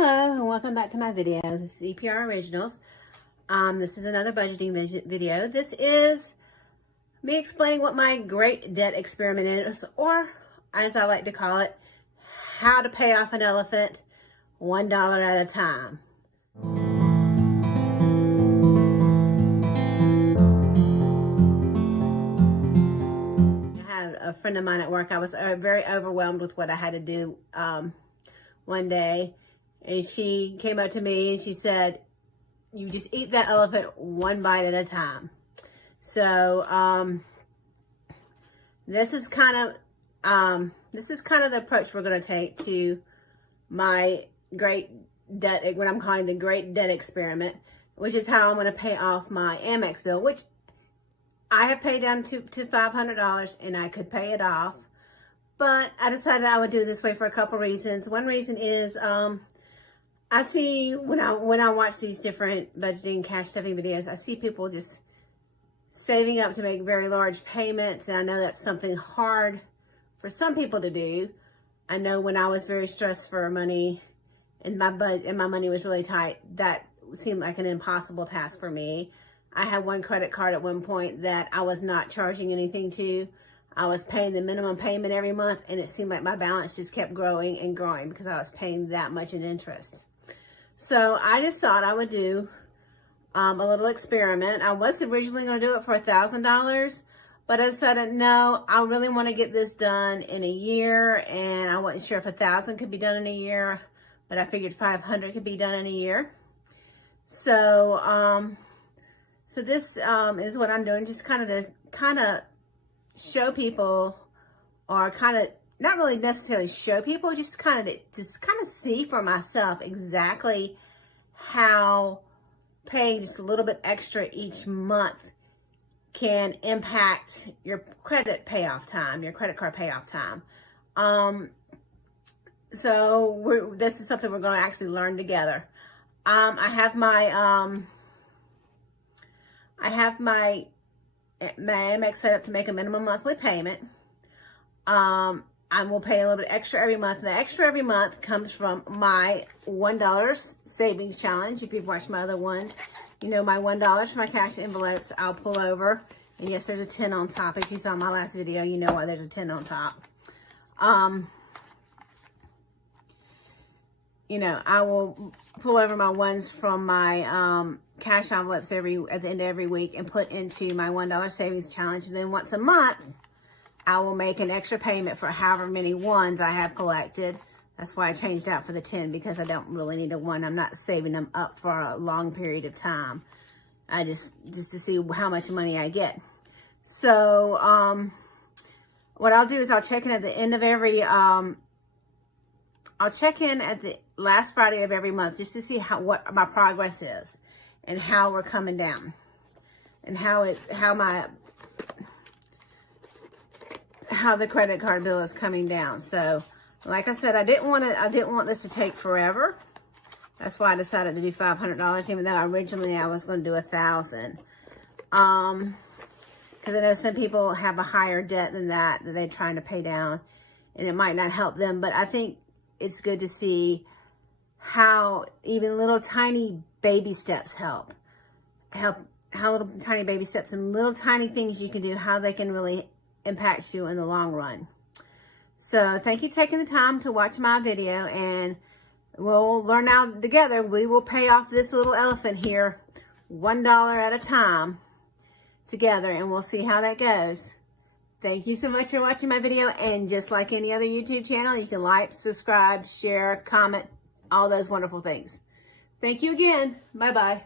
Hello and welcome back to my video. This is EPR Originals. This is another budgeting video. This is me explaining what my great debt experiment is, or as I like to call it, how to pay off an elephant $1 at a time. I had a friend of mine at work. I was very overwhelmed with what I had to do one day. And she came up to me and she said, you just eat that elephant one bite at a time. So, this is kind of the approach we're going to take to my great debt, what I'm calling the great debt experiment, which is how I'm going to pay off my Amex bill, which I have paid down to $500 and I could pay it off. But I decided I would do it this way for a couple reasons. One reason is, I see when I watch these different budgeting cash stuffing videos, I see people just saving up to make very large payments, and I know that's something hard for some people to do. I know when I was very stressed for money and my money was really tight, that seemed like an impossible task for me. I had one credit card at one point that I was not charging anything to. I was paying the minimum payment every month, and it seemed like my balance just kept growing and growing because I was paying that much in interest. So I just thought I would do a little experiment. I was originally going to do it for $1,000, but I decided, no, I really want to get this done in a year, and I wasn't sure if 1,000 could be done in a year, but I figured 500 could be done in a year. So, so this is what I'm doing, just kind of show people, or kind of not really necessarily show people, just kind of see for myself exactly how paying just a little bit extra each month can impact your credit payoff time, your credit card payoff time. So this is something we're going to actually learn together. I have my Amex set up to make a minimum monthly payment. I will pay a little bit extra every month. And the extra every month comes from my $1 savings challenge. If you've watched my other ones, you know my $1 for my cash envelopes, I'll pull over. And yes, there's a 10 on top. If you saw my last video, you know why there's a 10 on top. You know, I will pull over my ones from my cash envelopes at the end of every week and put into my $1 savings challenge. And then once a month, I will make an extra payment for however many ones I have collected. That's why I changed out for the 10, because I don't really need a one. I'm not saving them up for a long period of time. I just to see how much money I get. So, what I'll do is I'll check in at the end of every, I'll check in at the last Friday of every month just to see what my progress is and how we're coming down and how the credit card bill is coming down. So, like I said, I didn't want this to take forever. That's why I decided to do $500, even though originally I was going to do $1,000. Because I know some people have a higher debt than that they're trying to pay down, and it might not help them. But I think it's good to see how even little tiny baby steps help. How little tiny baby steps and little tiny things you can do, how they can really impact you in the long run. So thank you for taking the time to watch my video, and we'll learn now together. We will pay off this little elephant here $1 at a time together, and we'll see how that goes. Thank you so much for watching my video, and just like any other YouTube channel, you can like, subscribe, share, comment, all those wonderful things. Thank you again. Bye-bye.